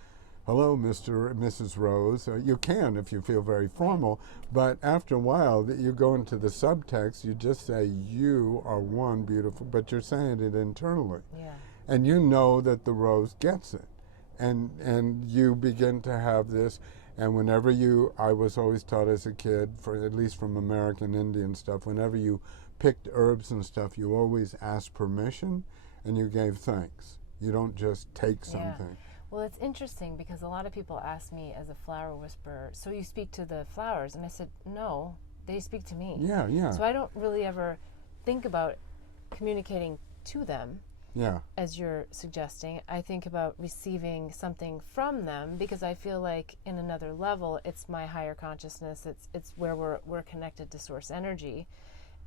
"Hello, Mr. and Mrs. Rose." You can if you feel very formal, but after a while, you go into the subtext. You just say, "You are one beautiful," but you're saying it internally, and you know that the rose gets it, and you begin to have this. And whenever I was always taught as a kid, at least from American Indian stuff, whenever you picked herbs and stuff, you always asked permission and you gave thanks. You don't just take something. Well, it's interesting because a lot of people ask me as a flower whisperer, so you speak to the flowers? And I said, no, they speak to me. Yeah. So I don't really ever think about communicating to them. As you're suggesting. I think about receiving something from them because I feel like in another level, it's my higher consciousness. It's where we're connected to source energy.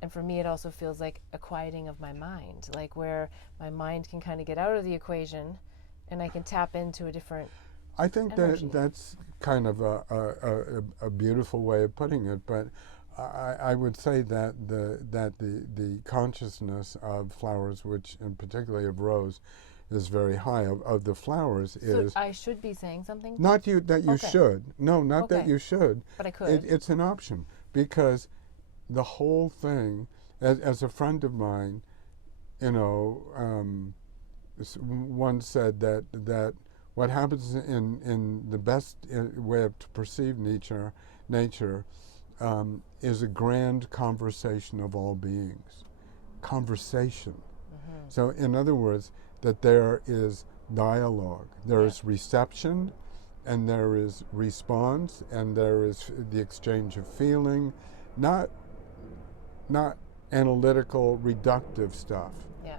And for me, it also feels like a quieting of my mind, like where my mind can kind of get out of the equation and I can tap into a different I think energy. that's kind of a beautiful way of putting it, but I would say that the consciousness of flowers, which in particularly of rose, is very high. Of the flowers is. So I should be saying something? Not you that you should. No, not that you should. But I could. It's an option because the whole thing, as a friend of mine, once said that what happens in the best way to perceive nature is a grand conversation of all beings. Conversation. So in other words, that there is dialogue, there is reception, and there is response, and there is the exchange of feeling, not analytical, reductive stuff. Yeah.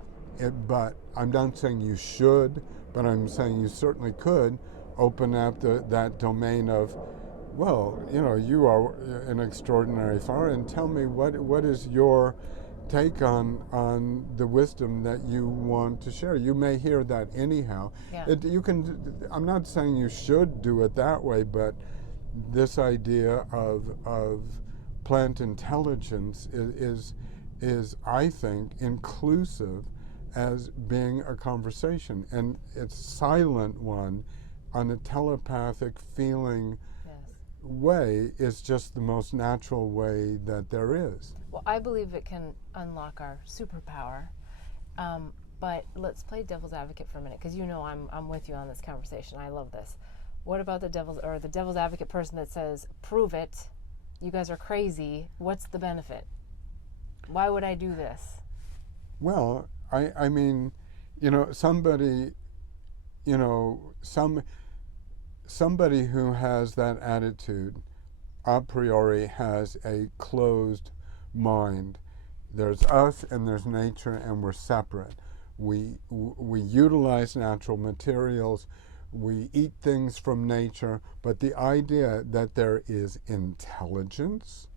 But I'm not saying you should, but I'm saying you certainly could open up that domain of, well, you are an extraordinary father, and tell me what is your take on the wisdom that you want to share. You may hear that anyhow. Yeah. I'm not saying you should do it that way, but this idea of plant intelligence is I think inclusive as being a conversation, and it's silent one on a telepathic feeling way is just the most natural way that there is. Well, I believe it can unlock our superpower, but let's play devil's advocate for a minute, because I'm with you on this conversation. I love this. What about the devil's advocate person that says, prove it, you guys are crazy, what's the benefit? Why would I do this? Well, I mean, somebody who has that attitude a priori has a closed mind. There's us and there's nature, and we're separate. We utilize natural materials, we eat things from nature, but the idea that there is intelligence,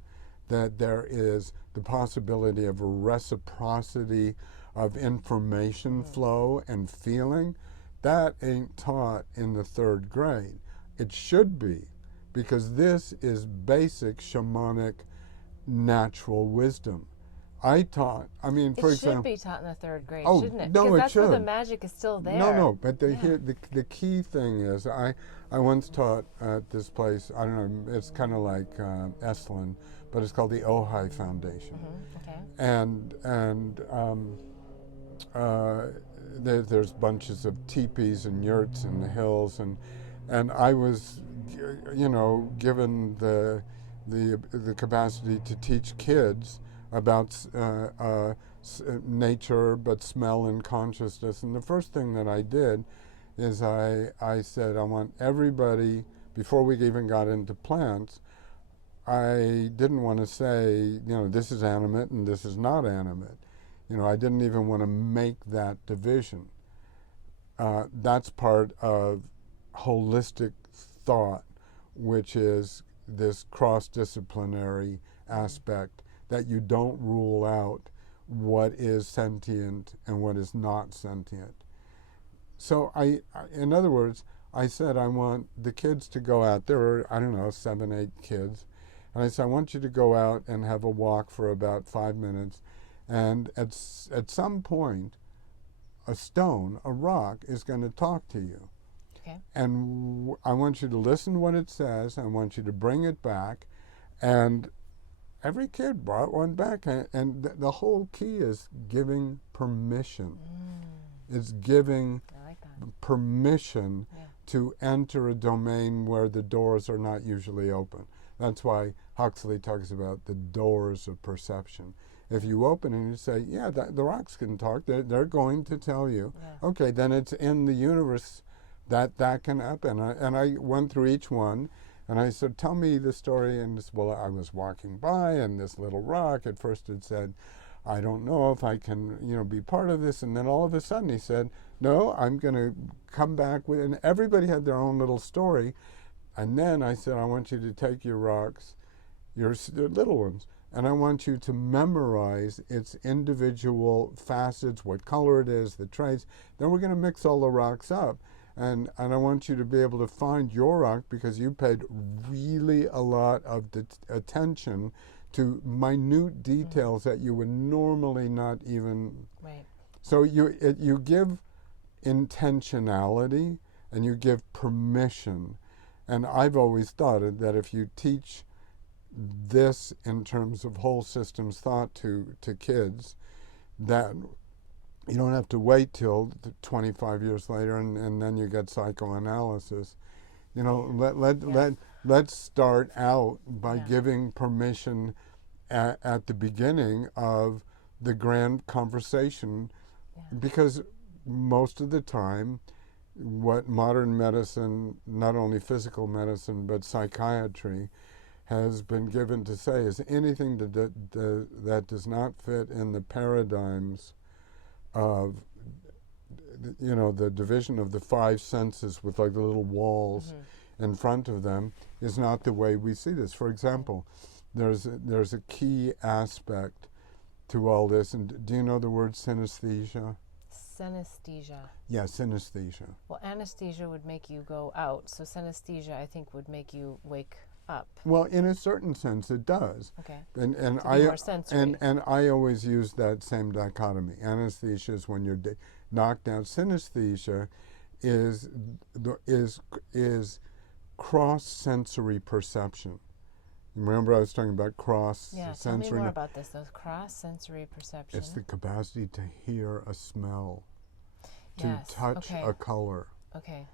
that there is the possibility of a reciprocity of information flow and feeling, that ain't taught in the 3rd grade. It should be, because this is basic shamanic natural wisdom. For example... It should be taught in the 3rd grade, shouldn't it? No, because it that's should. where the magic is still there. No, but the key thing is, I once taught at this place, I don't know, it's kind of like Esalen, but it's called the Ojai Foundation. Okay. And there's bunches of teepees and yurts in the hills, and I was, given the capacity to teach kids about nature, but smell and consciousness. And the first thing that I did is I said, I want everybody, before we even got into plants, I didn't want to say, this is animate and this is not animate. I didn't even want to make that division. That's part of holistic thought, which is this cross-disciplinary aspect, that you don't rule out what is sentient and what is not sentient. So in other words, I said I want the kids to go out. There were, 7, 8 kids. And I said, I want you to go out and have a walk for about 5 minutes. And at some point, a rock is going to talk to you. Okay. And I want you to listen to what it says. I want you to bring it back. And every kid brought one back. And the whole key is giving permission. It's giving permission to enter a domain where the doors are not usually open. That's why Huxley talks about the doors of perception. If you open and you say, the rocks can talk, they're going to tell you. Yeah. Okay, then it's in the universe that can happen. And I went through each one, and I said, tell me the story. And I was walking by, and this little rock, at first it said, I don't know if I can, be part of this. And then all of a sudden he said, no, I'm going to come back with, and everybody had their own little story. And then I said, I want you to take your rocks, your little ones, and I want you to memorize its individual facets, what color it is, the traits. Then we're going to mix all the rocks up. And I want you to be able to find your rock, because you paid really a lot of attention to minute details that you would normally not even... Right. So you give intentionality and you give permission. And I've always thought that if you teach this in terms of whole systems thought to kids, that you don't have to wait till 25 years later and then you get psychoanalysis. let's start out by Yeah. giving permission at the beginning of the grand conversation, Yeah. because most of the time, what modern medicine, not only physical medicine, but psychiatry, has been given to say is anything that does not fit in the paradigms of, the division of the five senses with like the little walls in front of them is not the way we see this. For example, there's a key aspect to all this, and do you know the word synesthesia? Synesthesia. Yeah, synesthesia. Well, anesthesia would make you go out, so synesthesia, I think, would make you wake up. Well, in a certain sense, it does. Okay. And To be more sensory. and I always use that same dichotomy. Anesthesia is when you're knocked out. Synesthesia is cross-sensory perception. Remember, I was talking about Yeah, cross-sensory. tell me more about this, those cross-sensory perception. It's the capacity to hear a smell, to Yes, touch okay. a color, Okay.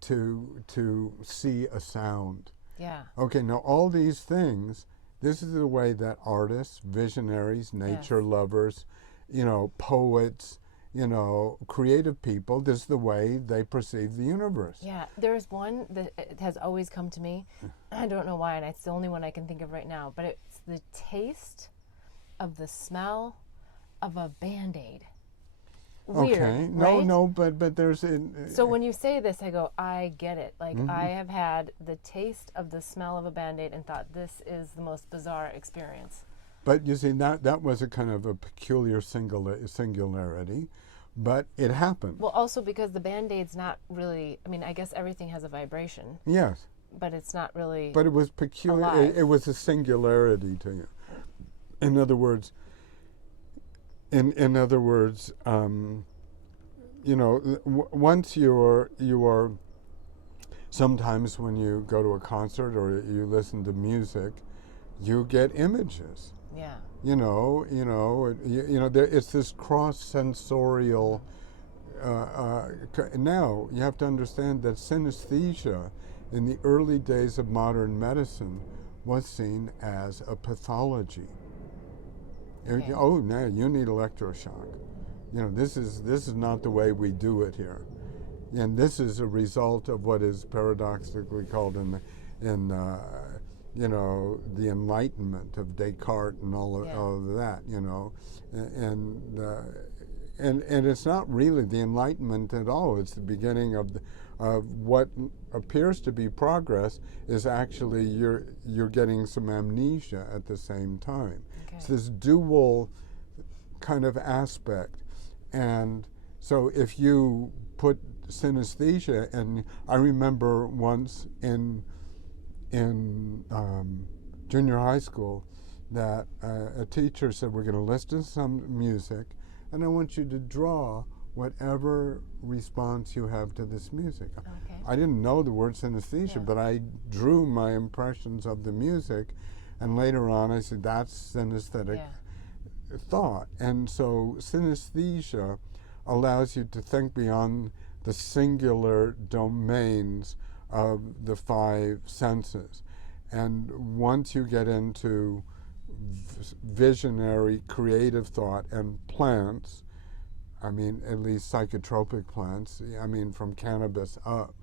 to see a sound. Yeah. Okay, now all these things, this is the way that artists, visionaries, nature lovers, poets, creative people, this is the way they perceive the universe. Yeah, there's one that has always come to me. I don't know why, and it's the only one I can think of right now, but it's the taste of the smell of a Band-Aid. Weird, Okay, right? but there's So when you say this, I go, I get it. Like, I have had the taste of the smell of a Band-Aid and thought, this is the most bizarre experience. But you see, that was a kind of a peculiar singularity, but it happened. Well, also because the Band-Aid's not really, I mean, I guess everything has a vibration, Yes, but it's not really but it was peculiar. alive. It was a singularity to you. In other words, once you are, sometimes when you go to a concert or you listen to music, you get images. Yeah. It's this cross-sensorial. Now you have to understand that synesthesia, in the early days of modern medicine, was seen as a pathology. Okay. Oh, no, you need electroshock. This is not the way we do it here, and this is a result of what is paradoxically called in the Enlightenment of Descartes and all of that. And it's not really the Enlightenment at all. It's the beginning of what appears to be progress. Is actually you're getting some amnesia at the same time. Okay. It's this dual kind of aspect. And so if you put synesthesia, and I remember once in junior high school that a teacher said, we're going to listen to some music, and I want you to draw whatever response you have to this music. Okay. I didn't know the word synesthesia, but I drew my impressions of the music, and later on I said, that's synesthetic thought. And so synesthesia allows you to think beyond the singular domains of the five senses. And once you get into visionary, creative thought and plants, I mean, at least psychotropic plants, I mean, from cannabis up,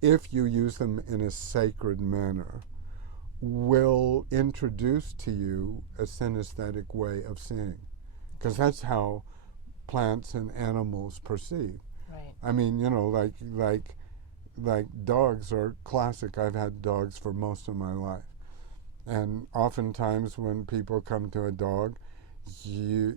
if you use them in a sacred manner, will introduce to you a synesthetic way of seeing. Because that's how plants and animals perceive. Right. I mean, like dogs are classic. I've had dogs for most of my life. And oftentimes when people come to a dog, you're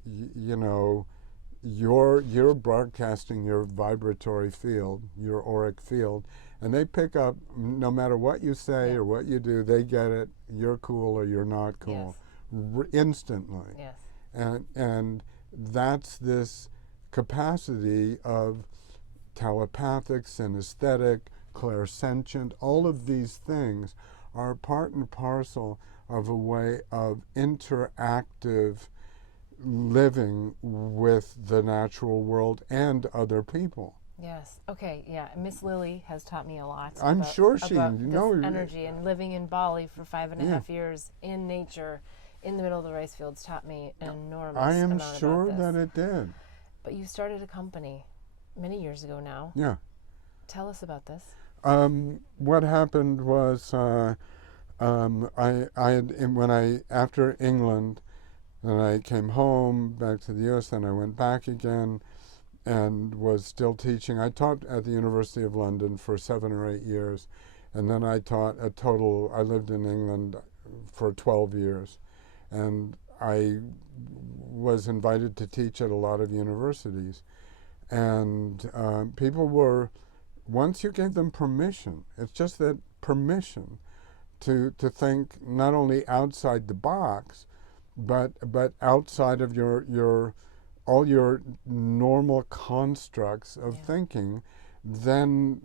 broadcasting your vibratory field, your auric field, and they pick up, no matter what you say or what you do, they get it. You're cool or you're not cool, instantly. Yes. And that's this capacity of telepathic, synesthetic, clairsentient. All of these things are part and parcel of a way of interactive living with the natural world and other people. Yes. Okay. Yeah. Miss Lily has taught me a lot. I'm sure she, about you this know, energy, and living in Bali for 5.5 years in nature, in the middle of the rice fields, taught me an enormous I am amount sure about that this. it did. But you started a company many years ago now. Yeah. Tell us about this. What happened was after England, and I came home back to the U.S., then I went back again and was still teaching. I taught at the University of London for 7 or 8 years, and then I taught I lived in England for 12 years, and I was invited to teach at a lot of universities. And people were, once you gave them permission, it's just that permission to think not only outside the box, but outside of your all your normal constructs of thinking, then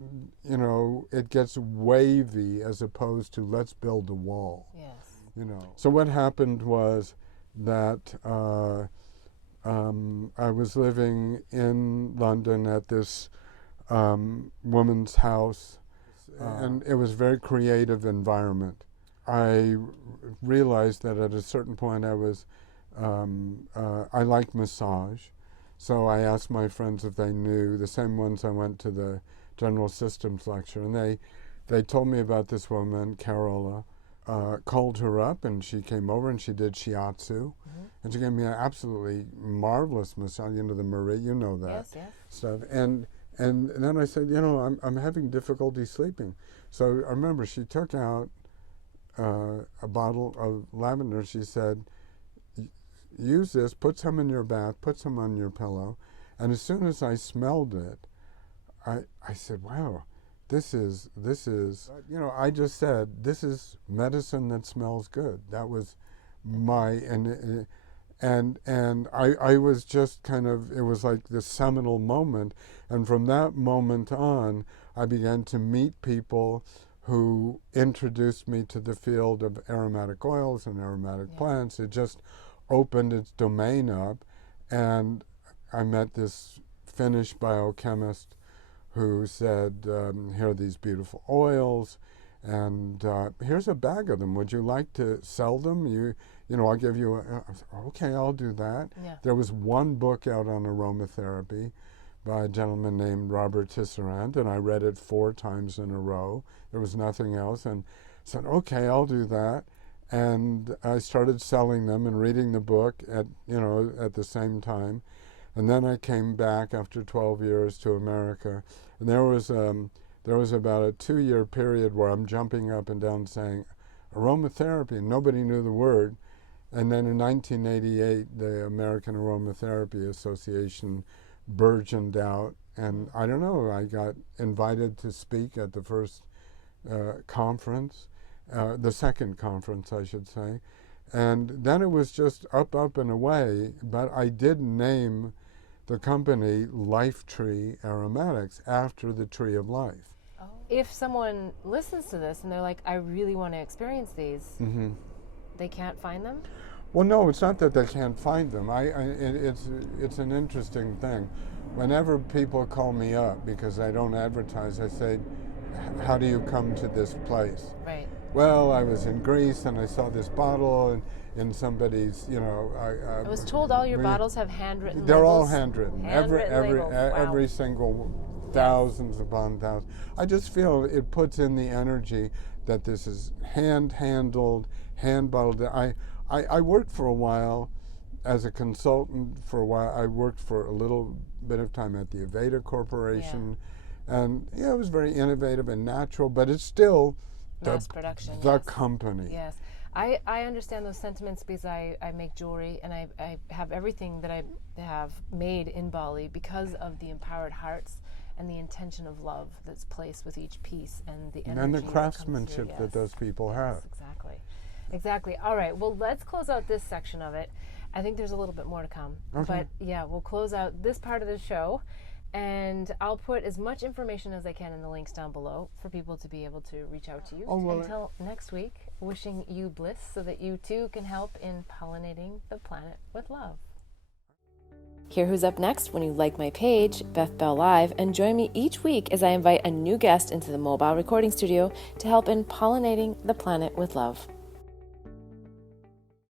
it gets wavy as opposed to let's build a wall. Yes. So what happened was that I was living in London at this woman's house, and it was a very creative environment. I realized that at a certain point I liked massage, so I asked my friends if they knew, the same ones I went to the General Systems lecture, and they told me about this woman, Carola. Called her up, and she came over and she did shiatsu, and she gave me an absolutely marvelous massage, the Marie, that stuff. And then I said, I'm having difficulty sleeping. So I remember she took out a bottle of lavender. She said, use this, put some in your bath, put some on your pillow. And as soon as I smelled it, I said, wow, this is, I just said, this is medicine that smells good. That was my, and I was just kind of, it was like this seminal moment. And from that moment on, I began to meet people who introduced me to the field of aromatic oils and aromatic plants. It just opened its domain up. And I met this Finnish biochemist who said, here are these beautiful oils, and here's a bag of them. Would you like to sell them? I'll give you okay, I'll do that. Yeah. There was one book out on aromatherapy by a gentleman named Robert Tisserand, and I read it 4 times in a row. There was nothing else, and said, okay, I'll do that. And I started selling them and reading the book at the same time. And then I came back after 12 years to America, and there was about a 2-year period where I'm jumping up and down saying aromatherapy, and nobody knew the word. And then in 1988, the American Aromatherapy Association burgeoned out, and I don't know, I got invited to speak at the first conference, the second conference, I should say. And then it was just up and away, but I did name the company Life Tree Aromatics after the tree of life. Oh. If someone listens to this and they're like, I really want to experience these, they can't find them? Well, no, it's not that they can't find them. It's an interesting thing. Whenever people call me up because I don't advertise, I say, how do you come to this place? Right. Well, I was in Greece and I saw this bottle in somebody's, I was told all your bottles have handwritten They're labels. all handwritten. Labels. Wow. Every single, thousands upon thousands. I just feel it puts in the energy that this is hand-handled, hand-bottled. I worked for a while as a consultant. For a while, I worked for a little bit of time at the Aveda Corporation. And it was very innovative and natural, but it's still mass production. The company. Yes. I understand those sentiments because I make jewelry, and I have everything that I have made in Bali because of the empowered hearts and the intention of love that's placed with each piece, and the energy and the that craftsmanship comes through. that those people have. Exactly. All right. Well, let's close out this section of it. I think there's a little bit more to come. Okay. But we'll close out this part of the show. And I'll put as much information as I can in the links down below for people to be able to reach out to you. Until next week, wishing you bliss so that you too can help in pollinating the planet with love. Hear who's up next when you like my page, Beth Bell Live, and join me each week as I invite a new guest into the mobile recording studio to help in pollinating the planet with love.